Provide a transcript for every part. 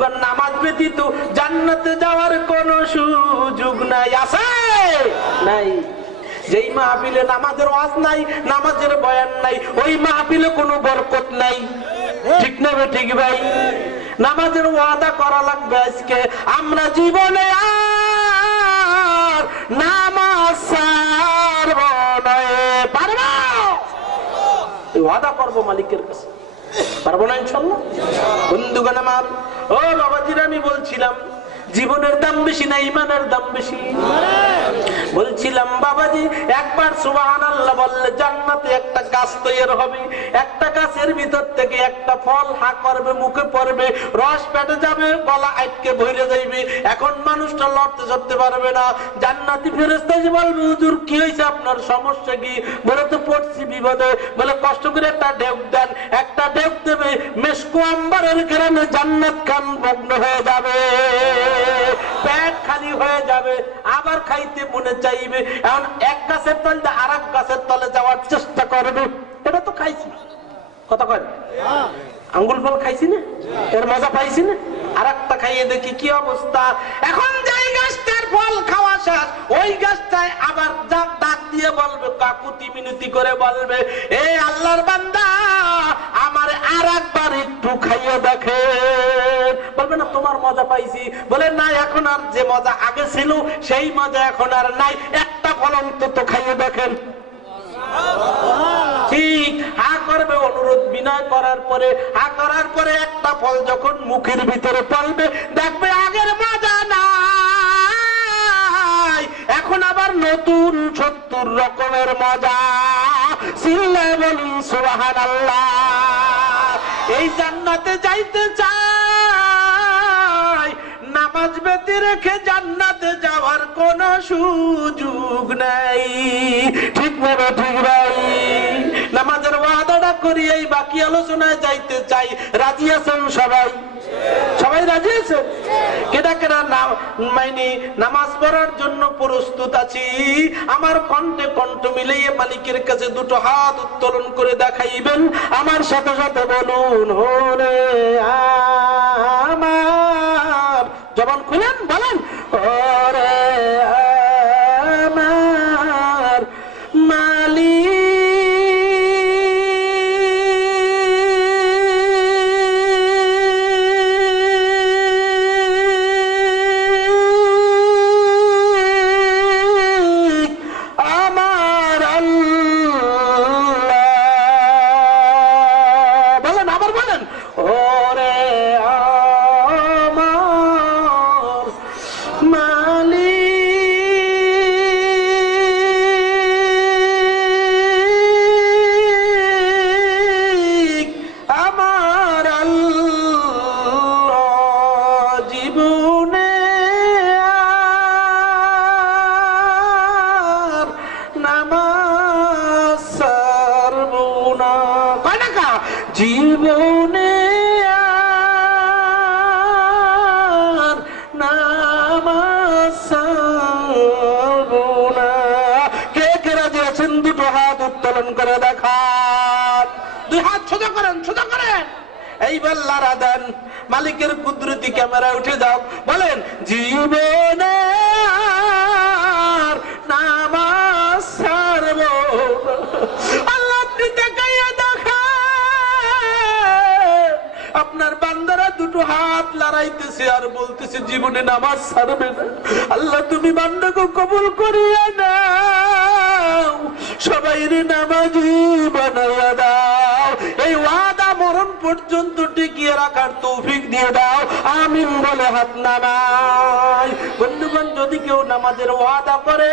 বন্ধুগণ, নামাজ ব্যতীত জান্নাতে যাওয়ার কোনো সুযোগ নাই। আছে? নাই। যেই মাহফিলে নামাজের ওয়াজ নাই, নামাজের বয়ান নাই, ওই মাহফিলে কোনো বরকত নাই। ঠিক না ঠিক ভাই? নামাজের ওয়াদা করা লাগবে আজকে। আমরা জীবনে আর নামাজ ছাড়ব না। পারবো? ওয়াদা করবো মালিকের কাছে। পারবো না ইনশাআল্লাহ? বন্ধুগণ আমার, ও বাবাজিরা, আমি বলছিলাম জীবনের দাম বেশি না ইমানের দাম বেশি? বলছিলাম বাবাজি, একবার সুবহানাল্লাহ বললে জান্নাতে একটা গাছ তৈরি হবে। একটা গাছের ভিতর থেকে একটা ফল হা করবে, মুখে পড়বে, রস পেটে যাবে, গলা আটকে ভরে যাইবে। এখন মানুষটা লড়তে চড়তে পারবে না। জান্নাতি ফেরেশতা এসে বলবে, হুজুর কি হয়েছে, আপনার সমস্যা কি? বলে তো পড়ছি বিপদে। বলে কষ্ট করে একটা ঢেউ দেন। একটা ঢেউ দেবে, মেশকো আম্বারের ঘেরানে জান্নাত খান মগ্ন হয়ে যাবে, পেট খালি হয়ে যাবে, আবার খাইতে মনে চাইবে। এখন এক গাছের তলে আর এক গাছের তলে যাওয়ার চেষ্টা করবে। এটা তো খাইছি, কথা কয় আঙ্গুল ফল খাইছি না, এর মজা পাইছি না, আর একটা খাইয়ে দেখি কি অবস্থা। এখন যাই গাছটার ফল খাওয়া শেষ, ওই গাছটায় আবার ডাক দিয়ে বলবে, কাকুতি মিনতি করে বলবে, এ আল্লাহর বান্দা, আমার আর একবার একটু খাইয়ে দেখে। বলবে না তোমার মজা পাইছি? বলে না, এখন আর যে মজা আগে ছিল সেই মজা এখন আর নাই, একটা ফল অন্তত খাইয়ে দেখেন। ঠিক হা করবে, অনুরোধ বিনয় করার পরে, হা করার পরে একটা ফল যখন মুখের ভিতরে পড়বে, দেখবে আগের মজা নাই, এখন আবার নতুন ৭০ রকমের মজা। চিল্লায় বলুন সুবহানাল্লাহ। এই জান্নাতে যাইতে চাই, নামাজ বেঁধে রেখে জান্নাতে যাওয়ার কোন সুযোগ নাই। ঠিক বলো ঠিক ভাই? নামাজের ওয়াদাটা করি, এই বাকি আলোচনায় যাইতে চাই। রাজি আছেন সবাই? সবাই রাজি আছেন? কেডা কেডা নামাজ পড়ার জন্য প্রস্তুত আছি? আমার কণ্ঠে কণ্ঠ মিলিয়ে মালিকের কাছে দুটো হাত উত্তোলন করে দেখাইবেন। আমার সাথে সাথে বলুন, ওরে আমার, জবান খুলেন বলেন, ওরে আমার মালিক। জীবনে আর নামাজ ছাড়বো না। কে কে রাজি আছেন? দুটো হাত উত্তোলন করে দেখান। দুই হাত সোজা করেন, সোজা করেন। এইবার লারা দেন, মালিকের কুদরতি ক্যামেরা উঠে যাও। বলেন, জীবনে আর নামাজ ছাড়বো না। আল্লাহ আপনি তাকাইয়া দেখেন, আপনার বান্দারা দুটো হাত লড়াইতেছে আর বলতেছে জীবনে নামাজ ছাড়বে না। আল্লাহ তুমি বান্দাকে কবুল করিয়া নাও, সবাইরে নামাজি বানাইয়া দাও। এই ওয়াদা মরণ পর্যন্ত টিকিয়ে রাখার তৌফিক দিয়ে দাও, আমিন বলে হাত নামাই। বন্ধুগণ, যদি কেউ নামাজের ওয়াদা করে,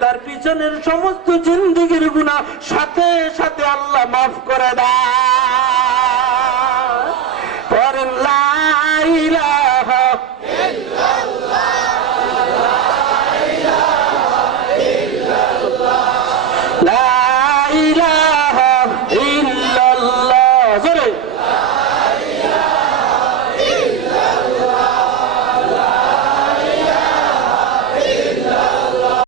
তার পিছনের সমস্ত জিন্দেগির গুনাহ সাথে সাথে আল্লাহ মাফ করে দেয়।